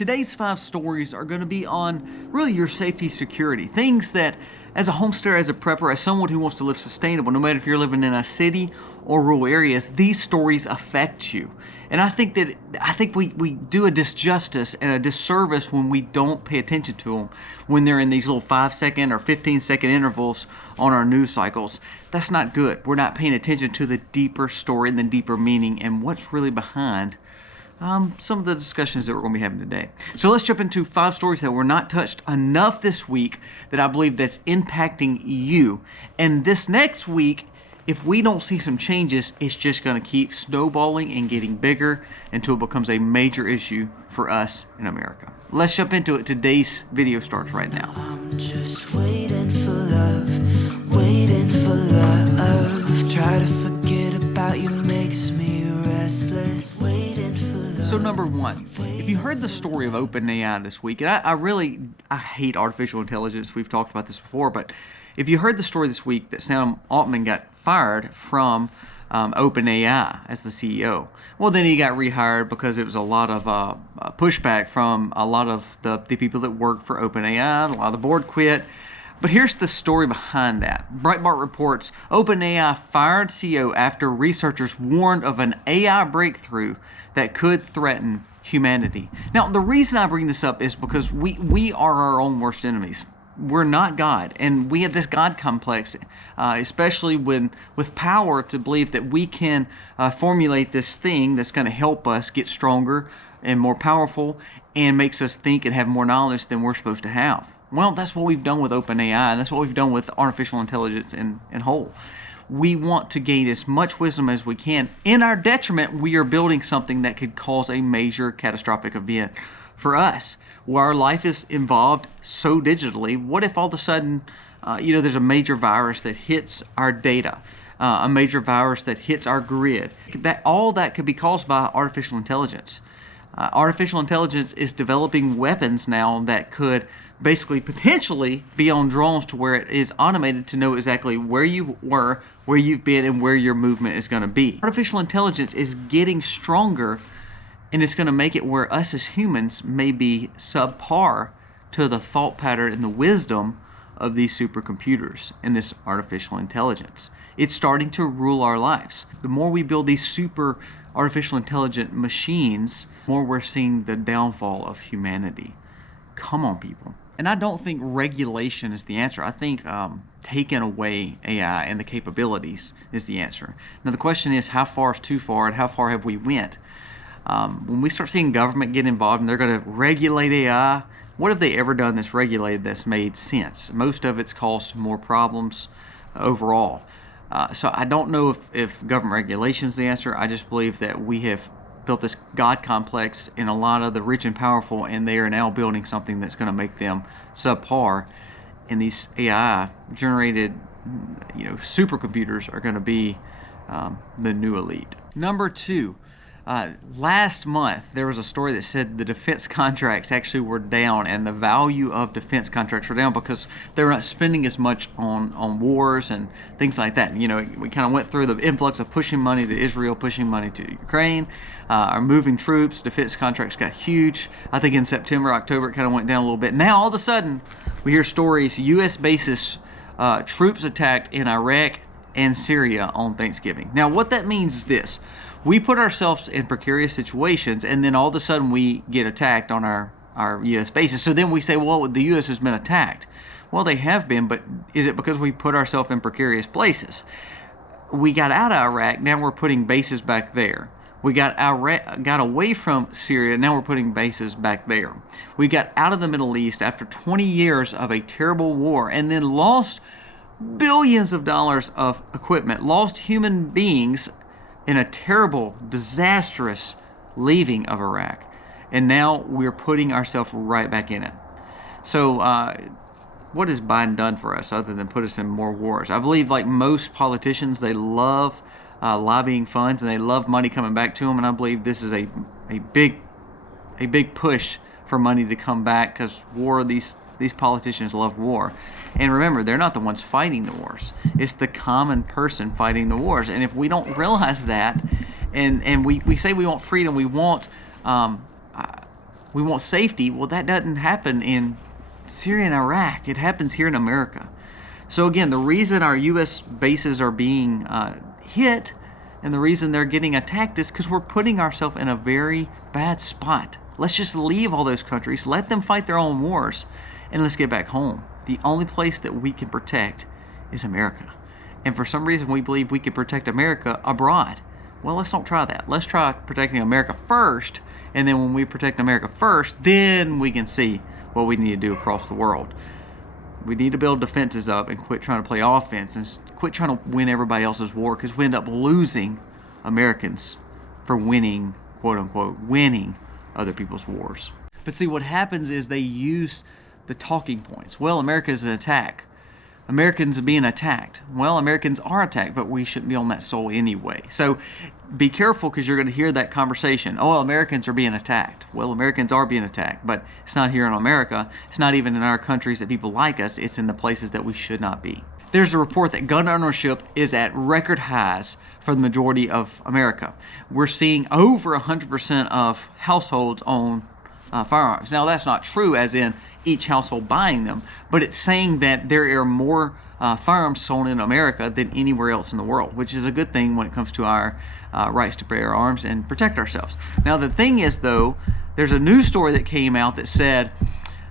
Today's 5 stories are going to be on really your safety security. Things that, as a homesteader, as a prepper, as someone who wants to live sustainable, no matter if you're living in a city or rural areas, these stories affect you. And I think we do a disjustice and a disservice when we don't pay attention to them when they're in these little 5-second or 15-second intervals on our news cycles. That's not good. We're not paying attention to the deeper story and the deeper meaning and what's really behind some of the discussions that we're going to be having today. So let's jump into 5 stories that were not touched enough this week that I believe that's impacting you. And this next week, if we don't see some changes, it's just going to keep snowballing and getting bigger until it becomes a major issue for us in America. Let's jump into it. Today's video starts right now. I'm just waiting for love, waiting for love. Try to forget about you makes me restless. Waiting for love. So number 1, if you heard the story of OpenAI this week, and I hate artificial intelligence. We've talked about this before, but if you heard the story this week that Sam Altman got fired from OpenAI as the CEO, well, then he got rehired because it was a lot of pushback from a lot of the people that worked for OpenAI. A lot of the board quit. But here's the story behind that. Breitbart reports OpenAI fired CEO after researchers warned of an AI breakthrough that could threaten humanity. Now, the reason I bring this up is because we are our own worst enemies. We're not God, and we have this God complex, especially with power, to believe that we can formulate this thing that's going to help us get stronger and more powerful and makes us think and have more knowledge than we're supposed to have. Well, that's what we've done with OpenAI, and that's what we've done with artificial intelligence in whole. We want to gain as much wisdom as we can. In our detriment, we are building something that could cause a major catastrophic event for us, where our life is involved so digitally. What if all of a sudden, there's a major virus that hits our data, a major virus that hits our grid? All that could be caused by artificial intelligence. Artificial intelligence is developing weapons now that could basically potentially be on drones to where it is automated to know exactly where you were, where you've been, and where your movement is going to be. Artificial intelligence is getting stronger, and it's going to make it where us as humans may be subpar to the thought pattern and the wisdom of these supercomputers and this artificial intelligence. It's starting to rule our lives. The more we build these super artificial intelligent machines, the more we're seeing the downfall of humanity. Come on, people. And I don't think regulation is the answer. I think taking away AI and the capabilities is the answer. Now the question is, how far is too far, and how far have we went? When we start seeing government get involved and they're going to regulate AI, what have they ever done that's regulated that's made sense? Most of it's caused more problems overall. So I don't know if government regulation is the answer. I just believe that we have built this God complex in a lot of the rich and powerful, and they are now building something that's going to make them subpar. And these AI generated, supercomputers are going to be the new elite. Number 2. Last month, there was a story that said the defense contracts actually were down, and the value of defense contracts were down because they were not spending as much on wars and things like that. We kind of went through the influx of pushing money to Israel, pushing money to Ukraine, are moving troops. Defense contracts got huge. I think in September, October, it kind of went down a little bit. Now, all of a sudden, we hear stories, U.S. bases, troops attacked in Iraq and Syria on Thanksgiving. Now, what that means is this. We put ourselves in precarious situations, and then all of a sudden we get attacked on our U.S. bases. So then we say, well, the U.S. has been attacked. Well, they have been, but is it because we put ourselves in precarious places? We got out of Iraq, now we're putting bases back there. We got away from Syria, now we're putting bases back there. We got out of the Middle East after 20 years of a terrible war, and then lost billions of dollars of equipment, lost human beings in a terrible, disastrous leaving of Iraq. And now we're putting ourselves right back in it. So what has Biden done for us other than put us in more wars? I believe, like most politicians, they love lobbying funds and they love money coming back to them. And I believe this is a big push for money to come back, because war, these politicians love war. And remember, they're not the ones fighting the wars. It's the common person fighting the wars. And if we don't realize that, and we say we want freedom, we want We want safety. Well, that doesn't happen in Syria and Iraq. It happens here in America. So again, the reason our U.S. bases are being hit and the reason they're getting attacked is because we're putting ourselves in a very bad spot. Let's just leave all those countries, let them fight their own wars, and let's get back home. The only place that we can protect is America. And for some reason we believe we can protect America abroad. Well, let's not try that. Let's try protecting America first, and then when we protect America first, then we can see what we need to do across the world. We need to build defenses up and quit trying to play offense and quit trying to win everybody else's war, because we end up losing Americans for winning, quote unquote, winning other people's wars. But see, what happens is they use the talking points. Well, America is an attack. Americans are being attacked. Well, Americans are attacked, but we shouldn't be on that soil anyway. So be careful, because you're going to hear that conversation. Oh, well, Americans are being attacked. Well, Americans are being attacked, but it's not here in America. It's not even in our countries that people like us. It's in the places that we should not be. There's a report that gun ownership is at record highs for the majority of America. We're seeing over 100% of households own firearms. Now, that's not true as in each household buying them, but it's saying that there are more firearms sold in America than anywhere else in the world, which is a good thing when it comes to our rights to bear arms and protect ourselves. Now, the thing is, though, there's a news story that came out that said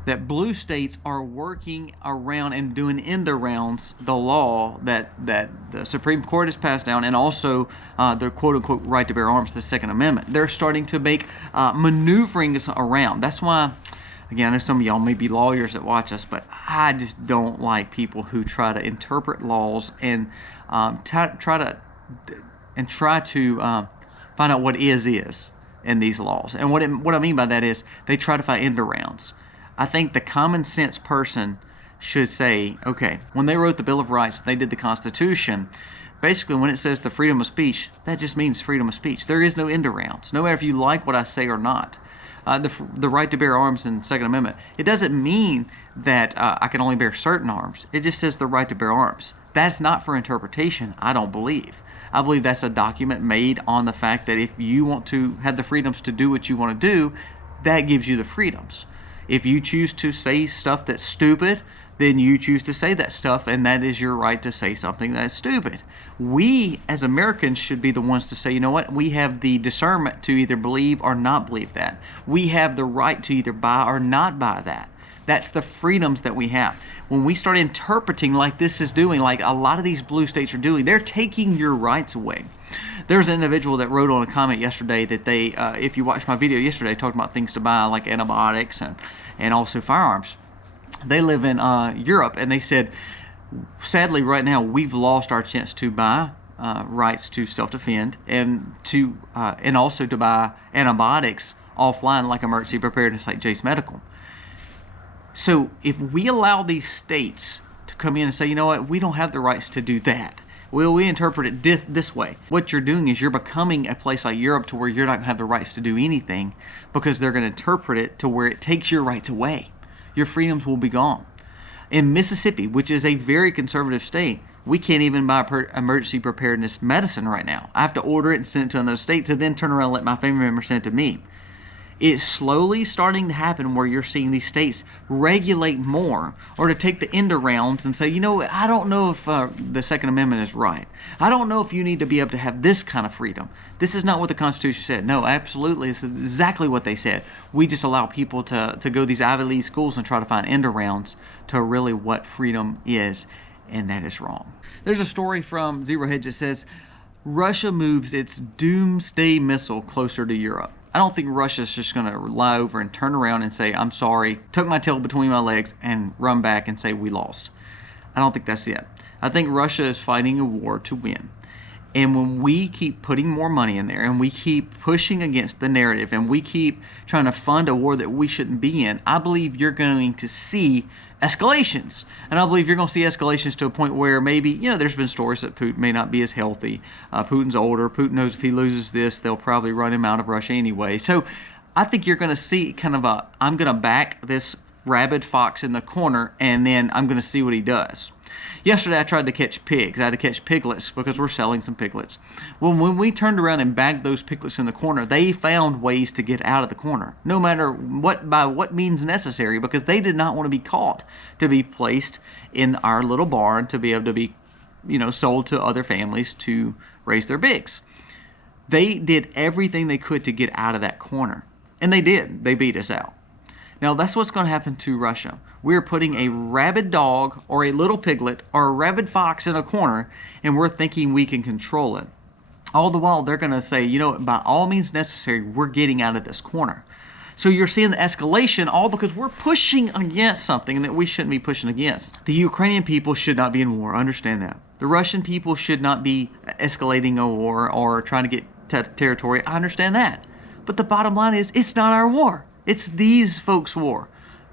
that blue states are working around and doing end arounds the law that the Supreme Court has passed down, and also the quote-unquote right to bear arms, the Second Amendment. They're starting to make maneuverings around. That's why, again, I know some of y'all may be lawyers that watch us, but I just don't like people who try to interpret laws and try to find out what is in these laws. And what I mean by that is they try to find end arounds. I think the common sense person should say, okay, when they wrote the Bill of Rights, they did the Constitution. Basically, when it says the freedom of speech, that just means freedom of speech. There is no end arounds, no matter if you like what I say or not. The right to bear arms in the Second Amendment, it doesn't mean that I can only bear certain arms. It just says the right to bear arms. That's not for interpretation, I don't believe. I believe that's a document made on the fact that if you want to have the freedoms to do what you want to do, that gives you the freedoms. If you choose to say stuff that's stupid, then you choose to say that stuff, and that is your right to say something that's stupid. We, as Americans, should be the ones to say, you know what, we have the discernment to either believe or not believe that. We have the right to either buy or not buy that. That's the freedoms that we have. When we start interpreting like this is doing, like a lot of these blue states are doing, they're taking your rights away. There's an individual that wrote on a comment yesterday that they, if you watched my video yesterday, talked about things to buy like antibiotics and also firearms. They live in Europe, and they said, sadly, right now we've lost our chance to buy rights to self-defend and also to buy antibiotics offline like emergency preparedness like Jase Medical. So if we allow these states to come in and say, you know what, we don't have the rights to do that. Well, we interpret it this way. What you're doing is you're becoming a place like Europe to where you're not going to have the rights to do anything, because they're going to interpret it to where it takes your rights away. Your freedoms will be gone. In Mississippi, which is a very conservative state, we can't even buy emergency preparedness medicine right now. I have to order it and send it to another state to then turn around and let my family member send it to me. It's slowly starting to happen where you're seeing these states regulate more, or to take the end arounds and say, you know, I don't know if the Second Amendment is right. I don't know if you need to be able to have this kind of freedom. This is not what the Constitution said. No, absolutely, it's exactly what they said. We just allow people to go to these Ivy League schools and try to find end arounds to really what freedom is, and that is wrong. There's a story from Zero Hedge that says, Russia moves its doomsday missile closer to Europe. I don't think Russia's just going to lie over and turn around and say, I'm sorry, tuck my tail between my legs, and run back and say we lost. I don't think that's it. I think Russia is fighting a war to win. And when we keep putting more money in there, and we keep pushing against the narrative, and we keep trying to fund a war that we shouldn't be in, I believe you're going to see escalations. And I believe you're going to see escalations to a point where maybe, you know, there's been stories that Putin may not be as healthy. Putin's older. Putin knows if he loses this, they'll probably run him out of Russia anyway. So I think you're going to see kind of I'm going to back this rabid fox in the corner, and then I'm going to see what he does. Yesterday I tried to catch pigs. I had to catch piglets because we're selling some piglets. Well, when we turned around and bagged those piglets in the corner, they found ways to get out of the corner, no matter by what means necessary, because they did not want to be caught, to be placed in our little barn to be able to be, sold to other families to raise their pigs. They did everything they could to get out of that corner, and they did. They beat us out. Now, that's what's going to happen to Russia. We're putting a rabid dog or a little piglet or a rabid fox in a corner, and we're thinking we can control it. All the while, they're going to say, by all means necessary, we're getting out of this corner. So you're seeing the escalation all because we're pushing against something that we shouldn't be pushing against. The Ukrainian people should not be in war. Understand that. The Russian people should not be escalating a war or trying to get territory. I understand that. But the bottom line is, it's not our war. It's these folks' war.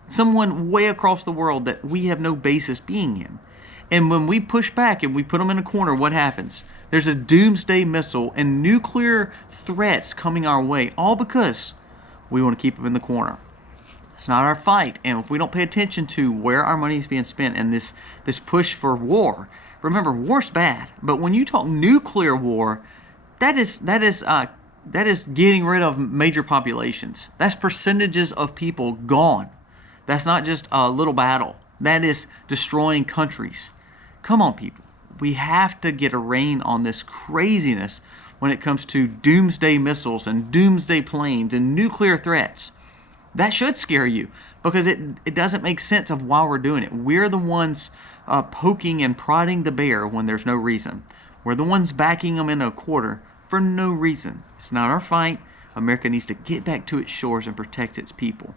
Someone way across the world that we have no basis being in. And when we push back and we put them in a corner, what happens? There's a doomsday missile and nuclear threats coming our way, all because we want to keep them in the corner. It's not our fight. And if we don't pay attention to where our money is being spent and this push for war, remember, war's bad. But when you talk nuclear war, that is getting rid of major populations. That's percentages of people gone. That's not just a little battle. That is destroying countries. Come on, people. We have to get a rein on this craziness when it comes to doomsday missiles and doomsday planes and nuclear threats. That should scare you because it doesn't make sense of why we're doing it. We're the ones poking and prodding the bear when there's no reason. We're the ones backing them in a corner for no reason. It's not our fight. America needs to get back to its shores and protect its people.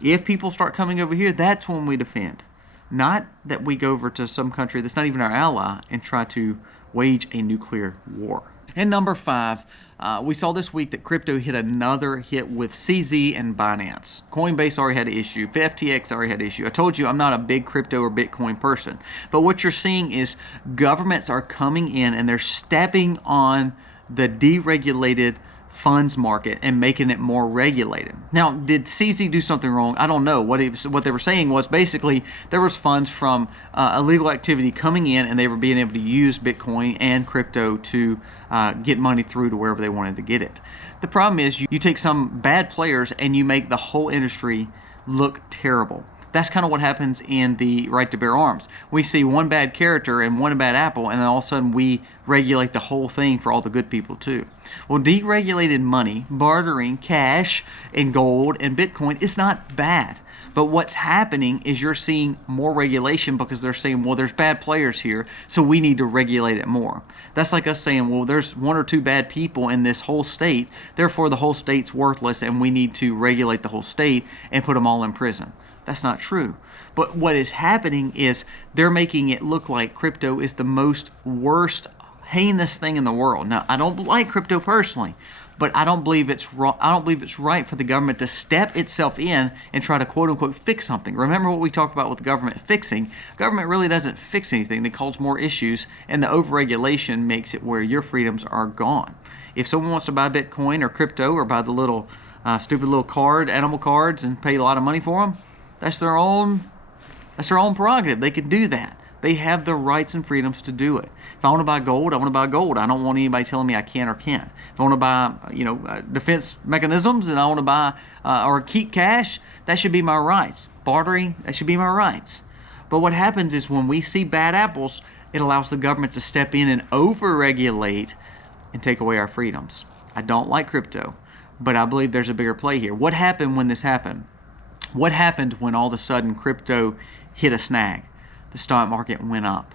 If people start coming over here, that's when we defend. Not that we go over to some country that's not even our ally and try to wage a nuclear war. And number 5, we saw this week that crypto hit another hit with CZ and Binance. Coinbase already had an issue. FTX already had an issue. I told you I'm not a big crypto or Bitcoin person. But what you're seeing is governments are coming in and they're stepping on the deregulated funds market and making it more regulated. Now, did CZ do something wrong? I don't know. What they were saying was basically there was funds from illegal activity coming in and they were being able to use Bitcoin and crypto to get money through to wherever they wanted to get it. The problem is you take some bad players and you make the whole industry look terrible. That's kind of what happens in the right to bear arms. We see one bad character and one bad apple, and then all of a sudden we regulate the whole thing for all the good people too. Well, deregulated money, bartering, cash, and gold, and Bitcoin is not bad. But what's happening is you're seeing more regulation because they're saying, well, there's bad players here, so we need to regulate it more. That's like us saying, well, there's 1 or 2 bad people in this whole state, therefore the whole state's worthless, and we need to regulate the whole state and put them all in prison. That's not true. But what is happening is they're making it look like crypto is the most worst, heinous thing in the world. Now, I don't like crypto personally, but I don't believe it's wrong. I don't believe it's right for the government to step itself in and try to quote unquote fix something. Remember what we talked about with the government fixing? Government really doesn't fix anything. They cause more issues, and the overregulation makes it where your freedoms are gone. If someone wants to buy Bitcoin or crypto or buy the little stupid little animal cards, and pay a lot of money for them, that's their own prerogative. They could do that. They have the rights and freedoms to do it. If I want to buy gold, I want to buy gold. I don't want anybody telling me I can or can't. If I want to buy, defense mechanisms, and I want to buy or keep cash, that should be my rights. Bartering, that should be my rights. But what happens is when we see bad apples, it allows the government to step in and over-regulate and take away our freedoms. I don't like crypto, but I believe there's a bigger play here. What happened when this happened? What happened when all of a sudden crypto hit a snag? The stock market went up.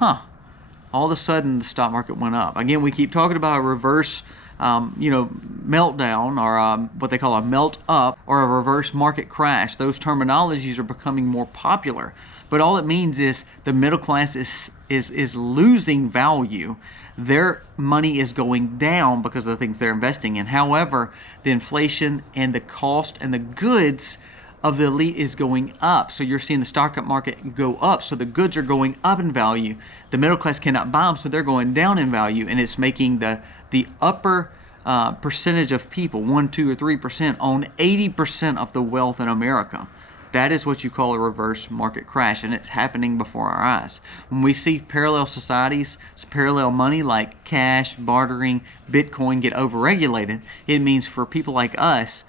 All of a sudden the stock market went up. Again, we keep talking about a reverse meltdown, or what they call a melt up, or a reverse market crash. Those terminologies are becoming more popular. But all it means is the middle class is losing value. Their money is going down because of the things they're investing in. However, the inflation and the cost and the goods of the elite is going up. So you're seeing the stock market go up. So the goods are going up in value. The middle class cannot buy them, so they're going down in value. And it's making the upper percentage of people, 1, 2, or 3%, own 80% of the wealth in America. That is what you call a reverse market crash, and it's happening before our eyes. When we see parallel societies, parallel money like cash, bartering, Bitcoin get overregulated, it means for people like us,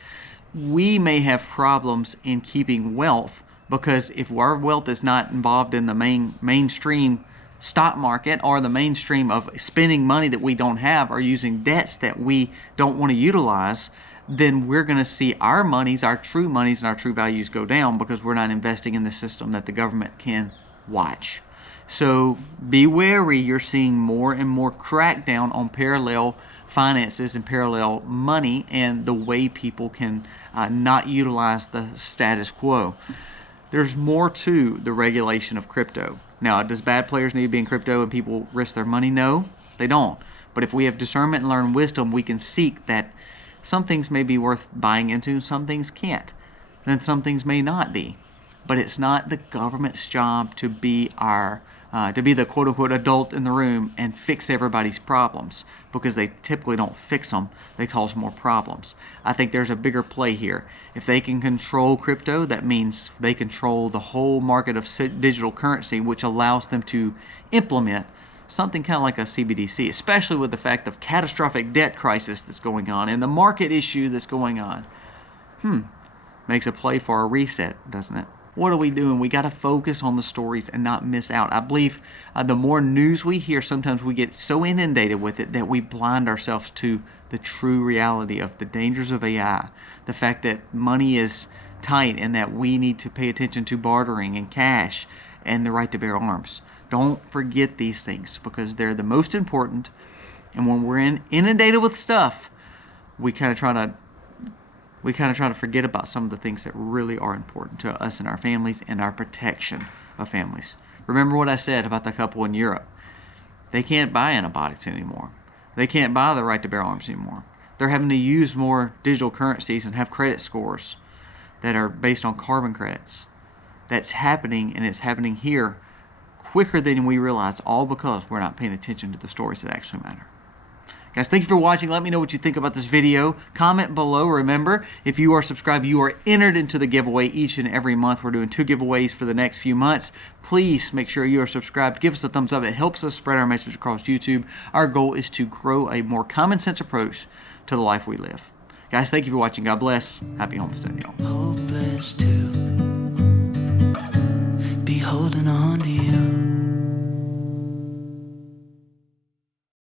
we may have problems in keeping wealth, because if our wealth is not involved in the mainstream stock market, or the mainstream of spending money that we don't have, or using debts that we don't want to utilize, then we're going to see our monies, our true monies and our true values go down, because we're not investing in the system that the government can watch. So be wary. You're seeing more and more crackdown on parallel finances and parallel money, and the way people can not utilize the status quo. There's more to the regulation of crypto. Now, does bad players need to be in crypto and people risk their money? No, they don't. But if we have discernment and learn wisdom, we can seek that some things may be worth buying into, some things can't. Then some things may not be. But it's not the government's job to be the quote-unquote adult in the room and fix everybody's problems, because they typically don't fix them, they cause more problems. I think there's a bigger play here. If they can control crypto, that means they control the whole market of digital currency, which allows them to implement something kind of like a CBDC, especially with the fact of catastrophic debt crisis that's going on and the market issue that's going on. Makes a play for a reset, doesn't it? What are we doing? We got to focus on the stories and not miss out. I believe the more news we hear, sometimes we get so inundated with it that we blind ourselves to the true reality of the dangers of AI, the fact that money is tight and that we need to pay attention to bartering and cash and the right to bear arms. Don't forget these things, because they're the most important. And when we're inundated with stuff, we kind of try to forget about some of the things that really are important to us and our families and our protection of families. Remember what I said about the couple in Europe. They can't buy antibiotics anymore. They can't buy the right to bear arms anymore. They're having to use more digital currencies and have credit scores that are based on carbon credits. That's happening, and it's happening here quicker than we realize, all because we're not paying attention to the stories that actually matter. Guys, thank you for watching. Let me know what you think about this video. Comment below. Remember, if you are subscribed, you are entered into the giveaway each and every month. We're doing 2 giveaways for the next few months. Please make sure you are subscribed. Give us a thumbs up. It helps us spread our message across YouTube. Our goal is to grow a more common sense approach to the life we live. Guys, thank you for watching. God bless. Happy homesteading, y'all. Hopeless to be holding on to you.